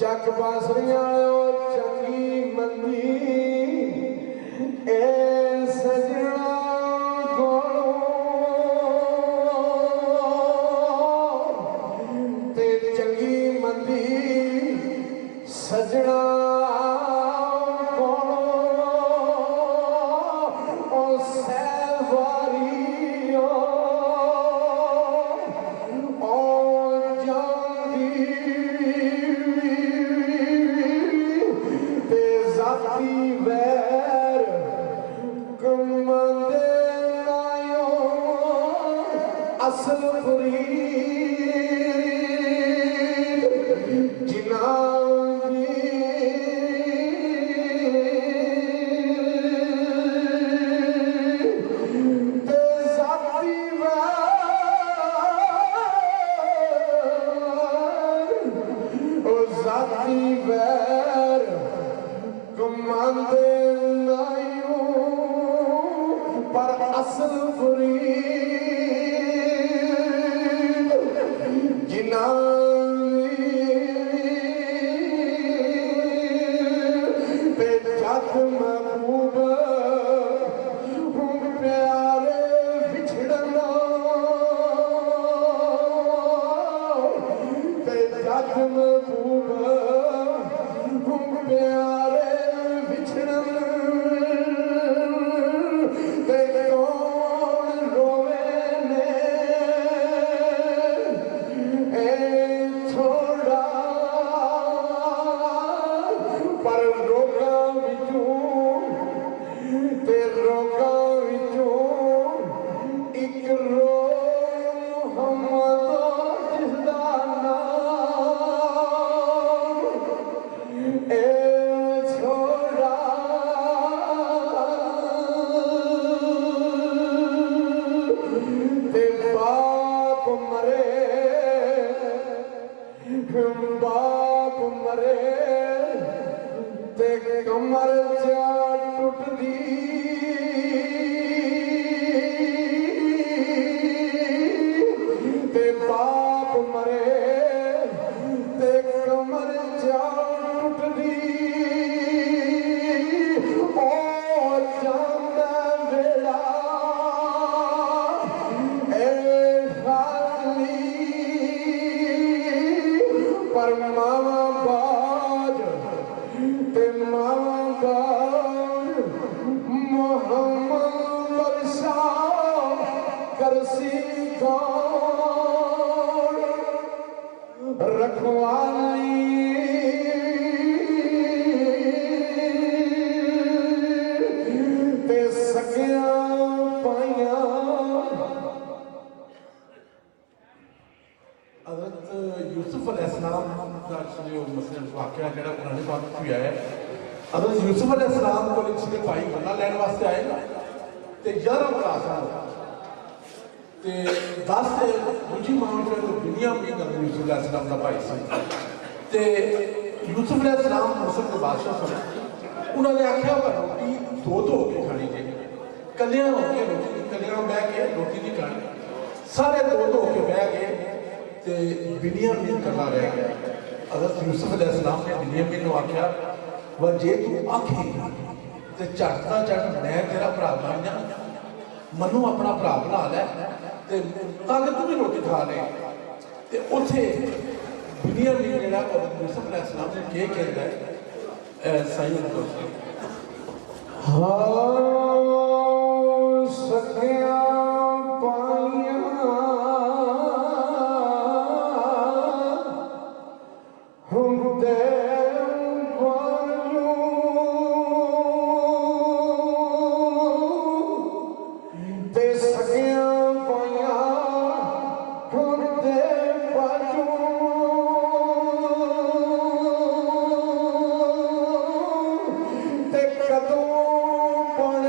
चक बासरियां चंगी मंदी ए सजना गोलो ते चंगी मंदी सजना गोलो ओ सहवारियो ओ जांदी वैर कमंदे नायो असल फरीद जिना जाती वैर कमांदे नायो पर असल फरीद जिना पे जग महबूब प्यारे बिछड़ना पे जग महबूब प्यारे बाप मरे ते कमर जा टुटदी ते बाप मरे ते कमर जा टुटदी ओ जांदा वेड़ा ए खाली पर मावा बाज ते मावा बाज मोहम्मद वर्षा करसी कौन रखवाली ते सकिया पाइया। हज़रत यूसुफ अलैहिस्सलाम का जो मसलन वाक़या जो पुराने पाक में भी आया है, हज़रत यूसुफ अलैहिस्सलाम को इसलिए भाई बल्ला लैन वास्ते आए ना तो 11 भरा सन ते 10 दूजी मां जो बिन्यामीन यूसुफ अलैहिस्सलाम का भाई सन ते यूसुफ अलैहिस्सलाम मिस्र के बादशाह सन। उन्होंने आख्या रोटी धो के खानी चाहिए, कलियां होके रोटी कलियां बह के रोटी नहीं खानी, सारे धो के बह गए ते बिन्यामीन कला रह गया। हज़रत यूसुफ अलैहिस्सलाम ने बिन्यामीन को आख्या व जे तू आखे ते झटता झट मैं तेरा भरा बन जा, मनु अपना भरा बना लै ते कल तू भी रोटी खा ले। ते उत्थे बिन्यामीन जेहड़ा हज़रत यूसुफ अलैहिस्सलाम ने क्या कहता है सही सकिया पाइया हुंदे बाजू ते सकिया पाइया हुंदे बाजू ते कदों बन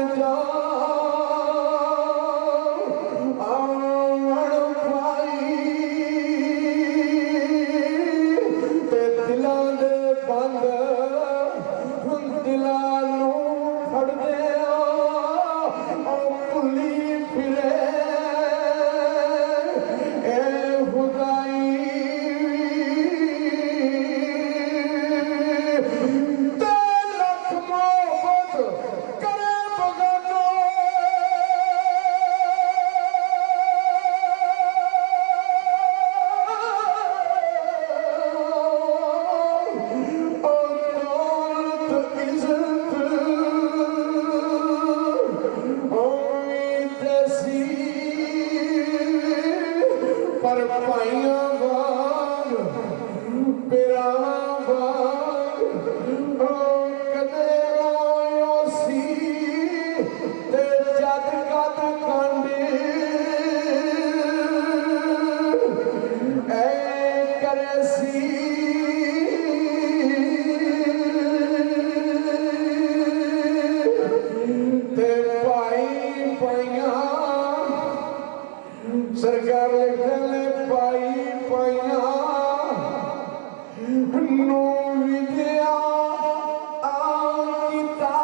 पर भाइयों वांग बिरावां वांग ओ कदे आयो सी ते जद कद कांडे ऐ करे सी ते भाई भाइयां सरकार लिखते ने भाई भाइयां नो विद्या आकिता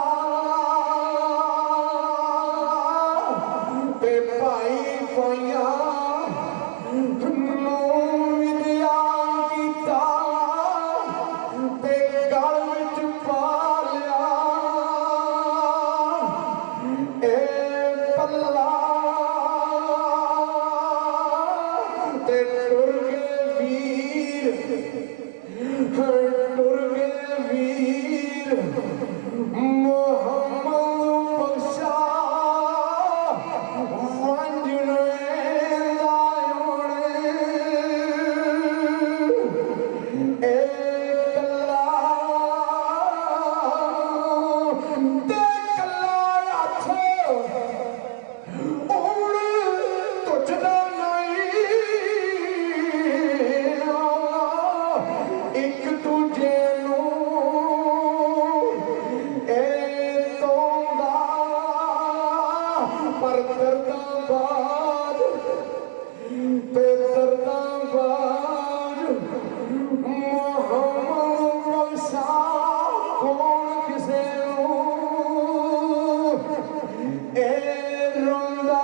ते भाई भाइयां नो विद्या आकिता ते गल विच पा लिया ए पल्ला ते टुर गए वीर टुर गए वीर मोहम्मद बख्शा वंजने लायोने ए कल्ला ते कल्ला आछो उड़ तुझदा नहीं एक दूजे नू ए तोंदा पर दर्दां बाद ते दर्दां बाद मोहम्मद बख्शा कौन किसे नू ए रोंदा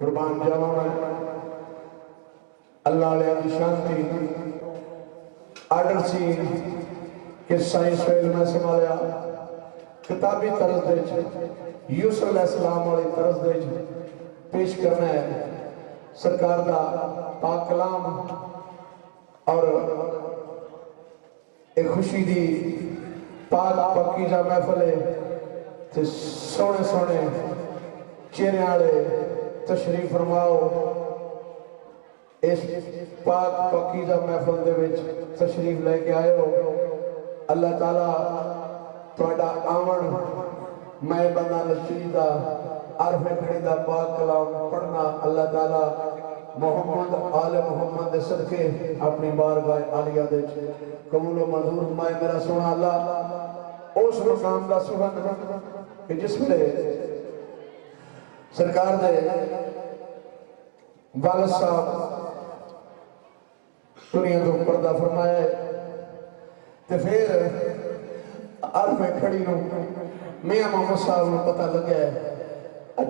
कुर्बान जावा मैं अल्लाह वाले की शांति आर्डर सी कि साइंस फेल में संभालिया किताबी तरज दे यूसुफ अलैहिस्सलाम वाली तरज दे पेश करना है सरकार दा पाक कलाम और एक खुशी दी पाक पकीजा महफल है ते सोने सोने चेहरे वाले तशरीफ फरमाओ इस पाक पकीजा महफल दे विच तशरीफ लेके आए हो अल्लाह ताला तुहाडा आवन मैं बंदा नशीद दा अरफे खड़ी दा पाक कलाम पढ़ना अल्लाह ताला मोहम्मद आले मोहम्मद दे सदके अपनी बारगाह आलिया दे कबूल व मंजूर फरमाए मेरा सोना अल्लाह उस मकाम दा सुबह कि जिस वेले सरकार दे वालिद साहब दुनिया तो पर्दा फरमाया है ते फिर अरफे खड़ी नूं मियां मोहम्मद साहब नूं पता लग्या है